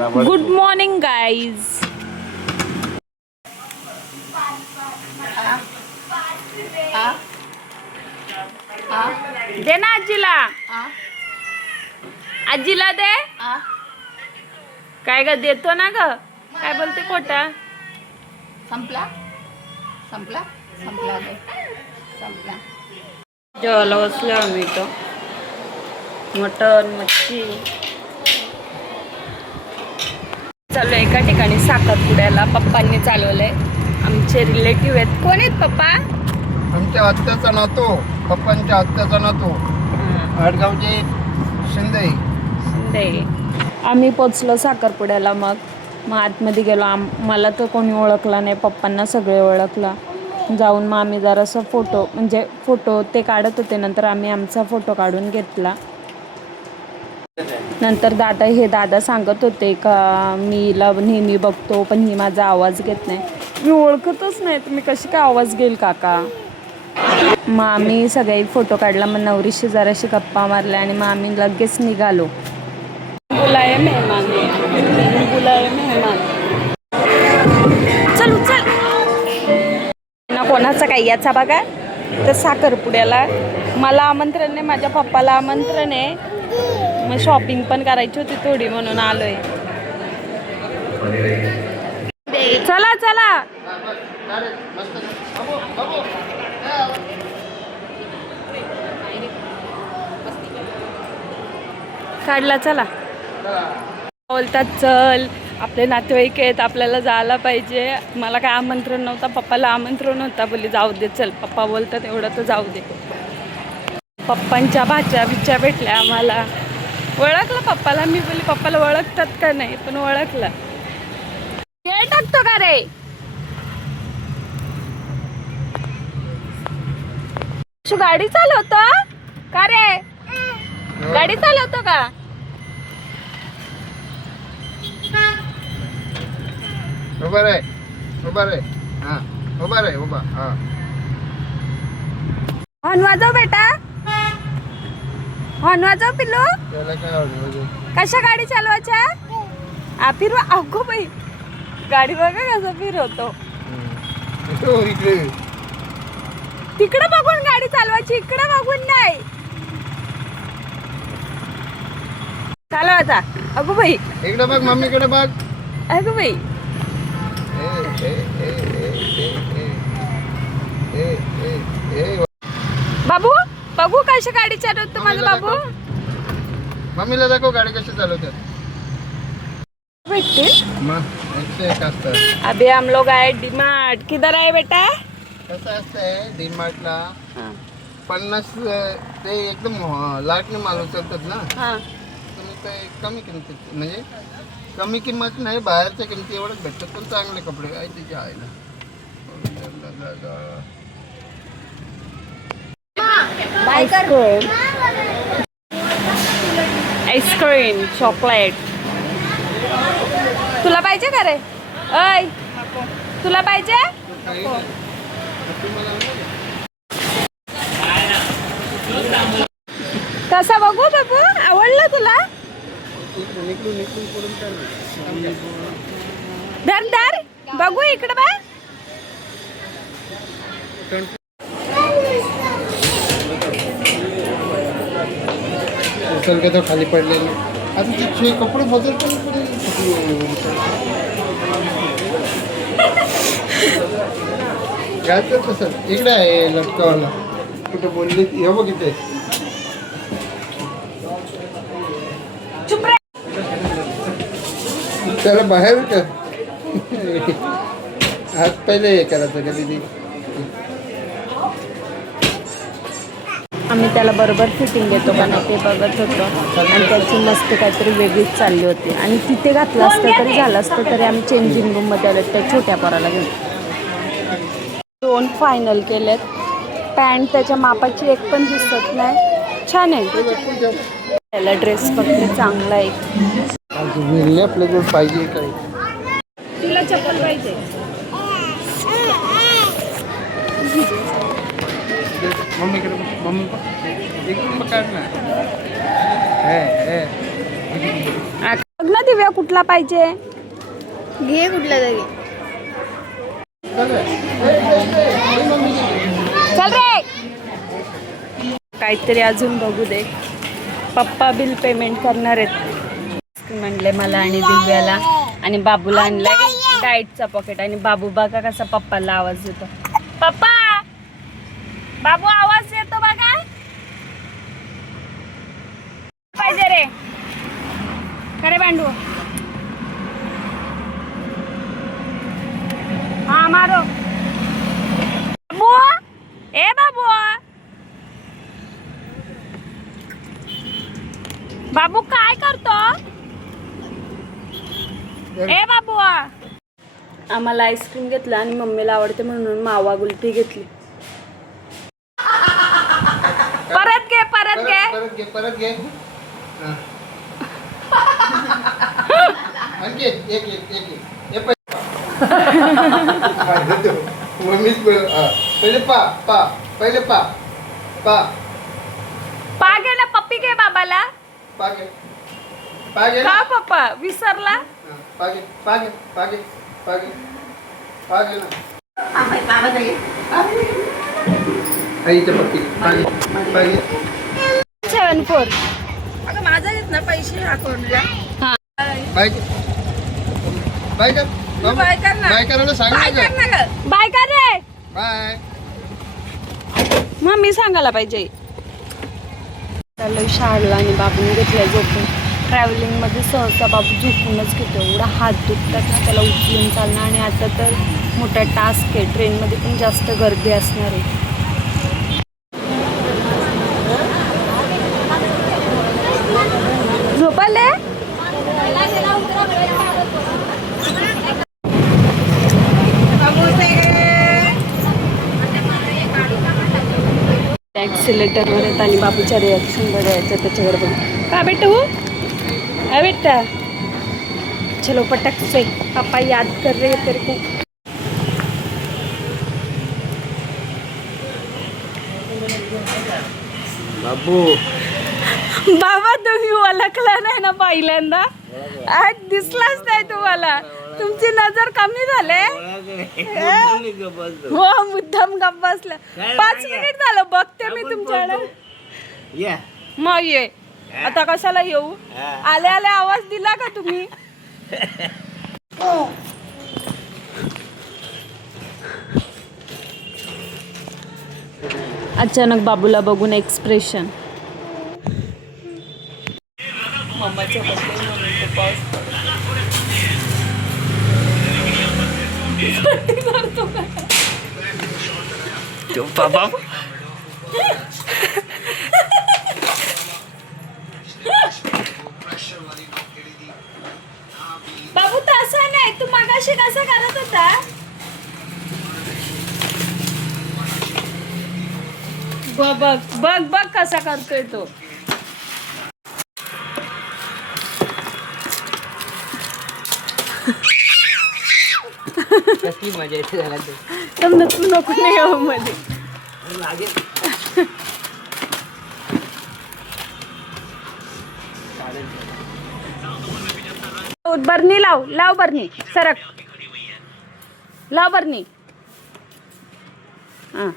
Good morning guys. दे ना आजीला. आजीला दे. काय ग देतो ना ग. काय बोलते खोटा. संपला संपला संपला संपला. जेवायला बसलो आम्ही तो मटन मच्छी चालू आहे. एका ठिकाणी साखरपुड्याला पप्पांनी चालवलंय. आमचे रिलेटिव्ह आहेत. कोण आहेत पप्पा? आमच्या आत्याचा नातू, पप्पांच्या आत्याचा नातू, आडगावचे शिंदे. आम्ही पोचलो साखरपुड्याला. मग आतमध्ये गेलो. मला तर कोणी ओळखला नाही, पप्पांना सगळे ओळखला. जाऊन मग आम्ही जरासं फोटो ते काढत होते. नंतर आम्ही आमचा फोटो काढून घेतला. नंतर दादा सांगत होते का मी हिला नेहमी बघतो पण ही माझा आवाज घेत नाही. मी ओळखतच नाही, तुम्ही कशी काय आवाज घेईल काका. मग आम्ही सगळे फोटो काढला. मग नवरीशी जराशी गप्पा मारल्या आणि मग आम्ही लगेच निघालो. बुलाये मेहमान चल ना. कोणाचा काय याचा बघा. तर साखरपुड्याला मला आमंत्रण नाही, माझ्या पप्पाला आमंत्रण आहे. मग शॉपिंग पण करायची होती थोडी, म्हणून आलोय. चला चला काढला. चला बोलतात चल, आपले नातेवाईक आहेत, आपल्याला जायला पाहिजे. मला काय आमंत्रण नव्हता, पप्पाला आमंत्रण होता. बोलली जाऊ दे चल, पप्पा बोलतात एवढं तर जाऊ दे. पप्पांच्या भाच्या बिच्या भेटल्या आम्हाला. ओळखलं पप्पाला. मी बोलली पप्पाला ओळखतात का नाही, पण ओळखलं. हे टाकतो का रे. गाडी चालवतो का रे. गाडी चालवतो का. उभा रे, उभा रे, हा उभा रे, उभा. हा हॉर्न वाजव बेटा, हॉर्न वाजव पिल्लू. त्याला काय आवडलं. कशा गाडी चालवायच्या. फिरवा. अगो बाई, गाडी बघा कसं फिरवतो. इकडे तिकडे बघून गाडी चालवायची, इकडे बघून नाही चालवायचा. अगो बाई, इकडे बघ, मम्मीकडे बघ. अगो बाई. बाबू बघू कशी गाडी चालवतो माझा बाबू. मम्मीला दाखव गाडी कशी चालवतात. भेटते मग एक असतं. अभी हम लोग आए डीमार्ट. किधर आहे बेटा. कसं असतंय डीमार्टला 50 ते एकदम लाटणे माल उचलतात ना. तुम्ही काय कमी किमतीत, म्हणजे कमी किंमत नाही, बाहेरच्या किमती एवढंच भेटतात, पण चांगले कपडे आहे तिचे आहे ना. Ice cream chocolate. तुला पाहिजे का रे. ऐ तुला पाहिजे. कसा बघू बाबू, आवडलं तुला. धर धर बघू इकडे बा. उचल के तो खाली पडलेले. आता तिथे कपडे बदल घ्यायचं तसं. इकडे आहे लटकावाला. कुठे बोलली हे बघ इथे. त्याला बाहेर का हात पहिले हे करायचं का दिदी. आम्ही त्याला बरोबर फिटिंग देतो का नाही ते बघत होतो. आणि त्याची मस्त काहीतरी वेगळीच चालली होती. आणि तिथे घातलं असतं तरी झालं असतं. तरी आम्ही चेंजिंग रूममध्ये आलो त्या छोट्या पोराला घेऊन. 2 फायनल केलेत. पॅन्ट त्याच्या मापाची एक पण दिसत नाही. छान आहे त्याला. ड्रेस फक्त चांगला आहे. आपल्याकडे पाहिजे काही. तिला चप्पल पाहिजे. मम्मीकडे मम्मी एकदम काढ ना. बघ ना दिव्या कुठला पाहिजे. घे कुठला तरी. चल रे. काहीतरी अजून बघू दे. पप्पा बिल पेमेंट करणार आहेत म्हणले मला आणि दिव्याला, आणि बाबूला आणलाय डाएटचा पॉकेट. आणि बाबू बघा कसा पप्पाला आवाज देतो. पप्पा बाबू आवाज येतो बघा. पाहिजे रे खरे बांडू. हा मारो. बाबू ए बाबू. बाबू काय करतो. ए बाबू. आम्हाला आईस्क्रीम घेतला आणि मम्मीला आवडते म्हणून मावा कुल्फी घेतली. परत घे परत घे परत घे परत घे. आणखी एक एक एक एक एक. मम्मीच पहिले पा पा पहिले पा पा पा घे ना. पप्पी घे बाबाला. पा घे पा घे का पप्पा विसरला. पा घे पा घे पा घे पा घे पा घे ना. आईच्या पप्पी पा घे पा घे. 74. अगं माझा घेत ना पैसे अकाउंटला. हा बाय बाय कर. बाय कर ना. बाय करायला सांग बाय ना कर ना गं. बाय कर रे. बाय. मम्मी सांगायला पाहिजे. चालू शाळेला आणि बाबूने घेतलाय झोपून. ट्रॅव्हलिंगमध्ये सहसा बाबू झोपूनच घेतो. एवढा हात दुखतात ना त्याला उचलून चालणं. आणि आता तर मोठा टास्क आहे. ट्रेनमध्ये पण जास्त गर्दी असणार आहे. झोपाले. ॲक्सिलेटरवर येत आणि बाबूच्या रिॲक्शन बघायचं त्याच्यावर बघ. का बेटू अ बेटा चलो पटक से पापा याद कर रहे हैं तेरे को. बाबू बाबा तुम्ही ओळखला नाही ना पहिल्यांदा. आज दिसलाच नाही तुम्हाला. तुमची नजर कमी झाले. हो मुद्दाम गप्प बसला. 5 मिनिट झालं बघते मी तुमच्याकडे. मग ये आता कशाला येऊ. आले आले आवाज दिला का तुम्ही. अचानक बाबूला बघून एक्सप्रेशन. बाबा बाबू तसं नाही. तू मगाशी कसं करत होता. बघ बघ बघ कसा करतोय तो. कसली मजा येते झाला तू नको नाही येऊ मध्ये. बरणी लाव लाव बरणी सरक लाव बरणी. हां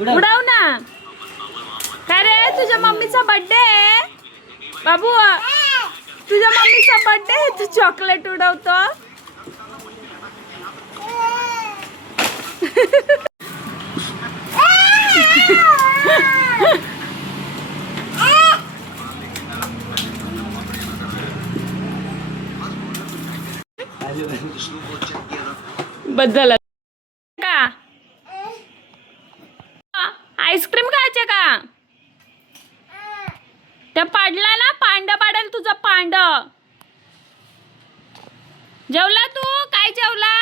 उडव ना. काय रे तुझ्या मम्मीचा बर्थडे आहे बाबू. तुझ्या मम्मीचा बर्थडे आहे. तू चॉकलेट उडवतो. बदल का आईस्क्रीम खायचे का. त्या पाडला ना. पांड पाडेल तुझं पांड. जेवला तू काय जेवला.